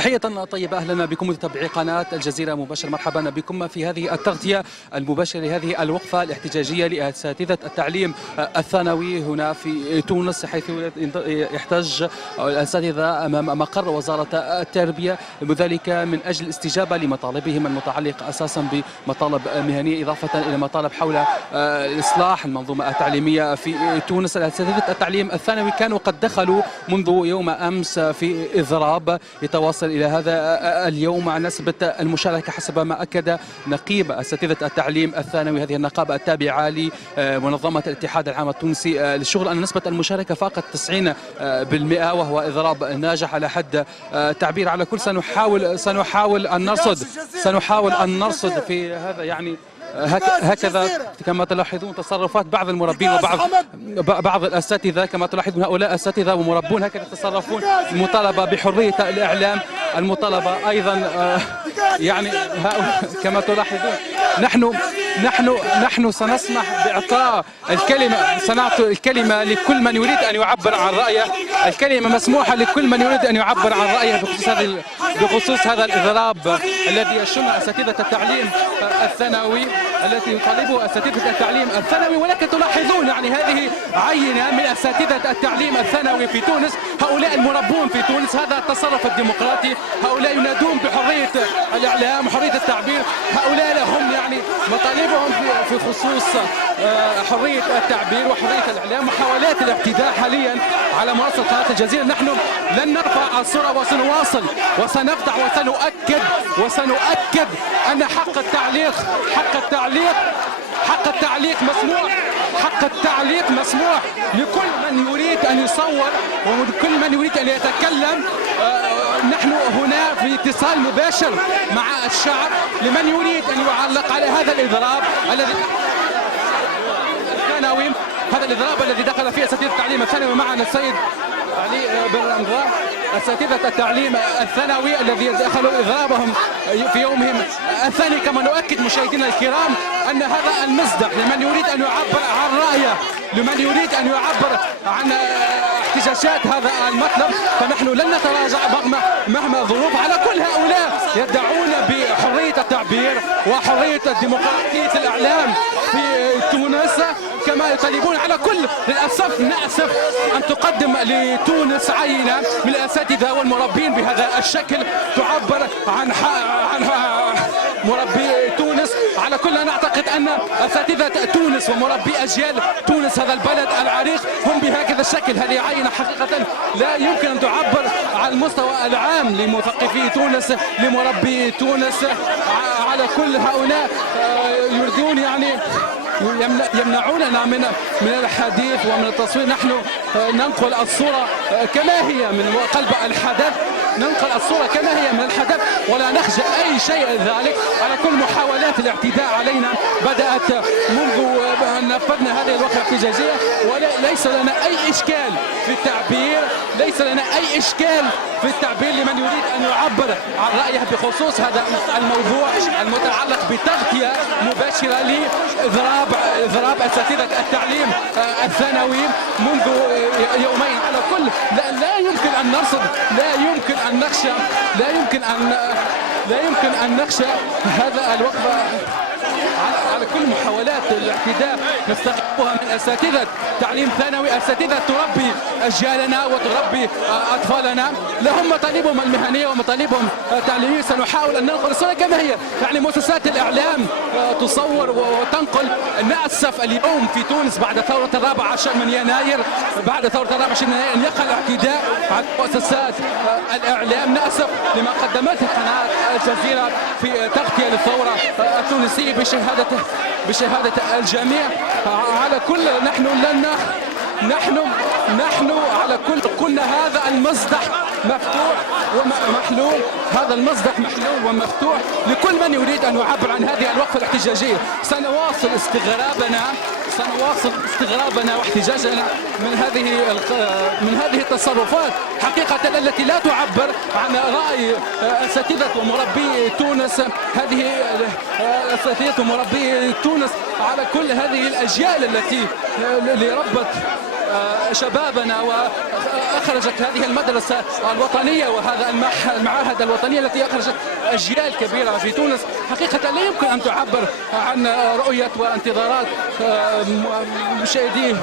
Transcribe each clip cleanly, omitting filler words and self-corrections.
تحية طيبة، أهلا بكم متابعي قناة الجزيرة مباشر. مرحبا بكم في هذه التغطية المباشرة لهذه الوقفة الاحتجاجية لأساتذة التعليم الثانوي هنا في تونس، حيث يحتج الأساتذة أمام مقر وزارة التربية، وذلك من أجل الاستجابة لمطالبهم المتعلقة أساسا بمطالب مهنية، إضافة إلى مطالب حول إصلاح المنظومة التعليمية في تونس. أساتذة التعليم الثانوي كانوا قد دخلوا منذ يوم أمس في إضراب يتواصل إلى هذا اليوم مع نسبة المشاركة حسب ما أكد نقيب أساتذة التعليم الثانوي، هذه النقابة التابعة لمنظمة الاتحاد العام التونسي للشغل، أن نسبة المشاركة فاقت 90%، وهو إضراب ناجح على حد التعبير. على كل سنحاول أن نرصد في هذا، يعني هكذا كما تلاحظون تصرفات بعض المربين وبعض الأساتذة. كما تلاحظون هؤلاء أساتذة ومربون هكذا يتصرفون. المطالبة بحرية الإعلام، المطالبة أيضا يعني كما تلاحظون نحن سنسمح بإعطاء الكلمة لكل من يريد أن يعبر عن رأيه. الكلمة مسموحة لكل من يريد أن يعبر عن رأيه بخصوص هذا الإضراب الذي يشن أساتذة التعليم الثانوي، التي يطالبه أساتذة التعليم الثانوي. ولكن تلاحظون يعني هذه عينة من أساتذة التعليم الثانوي في تونس، هؤلاء المربون في تونس، هذا التصرف الديمقراطي، هؤلاء ينادون بحرية الإعلام وحرية التعبير، هؤلاء لهم يعني مطالبهم في خصوص حرية التعبير وحرية الإعلام. محاولات الاعتداء حاليا على منصة قناة الجزيرة، نحن لن نرفع الصورة وسنواصل وسنفتح وسنؤكد أن حق التعليق مسموح لكل من يريد أن يصور وكل من يريد أن يتكلم. نحن هنا في اتصال مباشر مع الشعب لمن يريد أن يعلق على هذا الإضراب الثانوي، هذا الإضراب الذي دخل فيه أساتذة التعليم الثانوي. معنا السيد علي بن رمضان، أساتذة التعليم الثانوي الذي دخلوا إضرابهم في يومهم الثاني. كما نؤكد مشاهدينا الكرام أن هذا المصدر لمن يريد أن يعبر عن رأيه، لمن يريد أن يعبر عن احتجاجات هذا المطلب، فنحن لن نتراجع مهما ظروف. على كل هؤلاء يدعون بحرية التعبير وحرية ديمقراطية الإعلام في تونس، كما يطالبون على كل. للأسف نأسف أن تقدم لتونس عينة من الأساتذة والمربين بهذا الشكل تعبر عن مربي تونس. على كل نعتقد أن أساتذة تونس ومربي أجيال تونس، هذا البلد العريق، هم بهكذا الشكل. هذه عينة حقيقة لا يمكن أن تعبر على المستوى العام لمثقفي تونس، لمربي تونس. على كل هؤلاء يريدون يعني يمنعوننا من الحديث ومن التصوير. نحن ننقل الصورة كما هي من قلب الحدث، ننقل الصورة كما هي من الحدث، ولا نخشى أي شيء ذلك. على كل محاولات الاعتداء علينا بدأت منذ أن نفذنا هذه الوقفة الاحتجاجية، وليس لنا أي إشكال في التعبير، لمن يريد أن يعبر عن رأيه بخصوص هذا الموضوع المتعلق بتغطية مباشرة لإضراب أساتذة التعليم الثانوي منذ يومين. على كل لا يمكن أن نرصد، لا يمكن أن نخشى هذا الوقفة على كل محاولات الاعتداء نستغربها من أساتذة تعليم ثانوي، أساتذة تربي أجيالنا وتربي أطفالنا، لهم مطالبهم المهنية ومطالبهم التعليمية. سنحاول أن ننقل الصورة كما هي. يعني مؤسسات الإعلام تصور وتنقل. نأسف اليوم في تونس بعد ثورة 14 من يناير، أن يقع الاعتداء على مؤسسات الإعلام. نأسف لما قدمته قناة الجزيرة في تغطية للثورة التونسية بشهادة الجميع. على كل نحن على كل قلنا هذا المصدح مفتوح ومحلول، هذا المصدح محلول ومفتوح لكل من يريد أن يعبر عن هذه الوقفة الاحتجاجية. سنواصل استغرابنا واحتجاجنا من هذه التصرفات حقيقة التي لا تعبر عن رأي أساتذة ومربي تونس، هذه أساتذة ومربي تونس على كل هذه الأجيال التي ربت شبابنا، وأخرجت هذه المدرسة الوطنية وهذا المعاهد الوطنية التي أخرجت أجيال كبيرة في تونس. حقيقة لا يمكن أن تعبر عن رؤية وانتظارات مشاهدي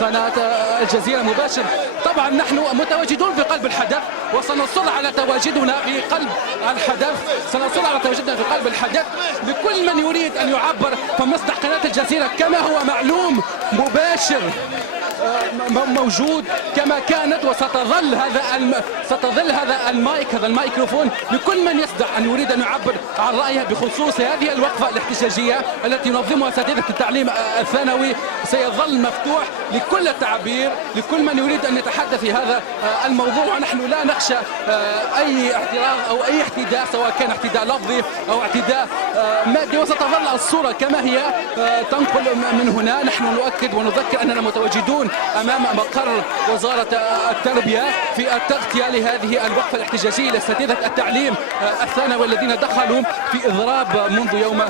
قناة الجزيرة مباشر. طبعا نحن متواجدون في قلب الحدث، وسنصر على تواجدنا في قلب الحدث، سنصر على تواجدنا في قلب الحدث لكل من يريد أن يعبر. فمصدر قناة الجزيرة كما هو معلوم مباشر موجود كما كانت، وستظل هذا المايك، هذا الميكروفون لكل من يصدع أن يريد أن يعبر عن رأيه بخصوص هذه الوقفة الاحتجاجية التي ينظمها أساتذة التعليم الثانوي. سيظل مفتوح لكل التعبير، لكل من يريد أن يتحدث في هذا الموضوع. ونحن لا نخشى أي اعتراض أو أي اعتداء، سواء كان اعتداء لفظي أو اعتداء مادي، وستظل الصورة كما هي تنقل من هنا. نحن نؤكد ونذكر أننا متواجدون أمام مقر وزارة التربية في التغطية لهذه الوقفة الاحتجاجية لأساتذة التعليم الثانوي الذين دخلوا في إضراب منذ يوم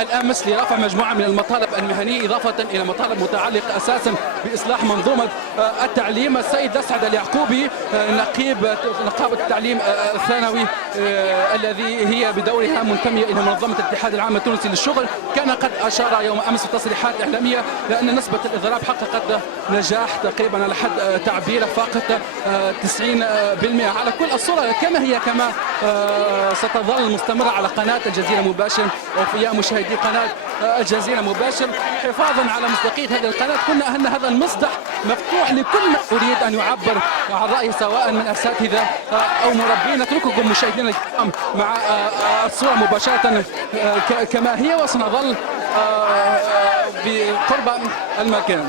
الأمس لرفع مجموعة من المطالب المهنية، إضافة إلى مطالب متعلقة أساسا بإصلاح منظومة التعليم. السيد أسعد اليعقوبي نقابة التعليم الثانوي الذي هي بدورها منتمية إلى منظمة الاتحاد العام التونسي للشغل كان قد أشار يوم أمس في تصريحات إعلامية لأن نسبة الإضراب حققت نجاح تقريبا على حد تعبيره فاقت 90%. على كل الصورة كما هي، كما ستظل مستمرة على قناة الجزيرة مباشر وفي مشاهدي قناة الجزيرة مباشر. حفاظا على مصداقية هذه القناة قلنا أن هذا المصدح مفتوح لكل من يريد أن يعبر عن رأيه سواء من أساتذة أو مربين. نترككم مشاهدينا الكرام مع الصورة مباشرة كما هي، وسنظل بقرب المكان.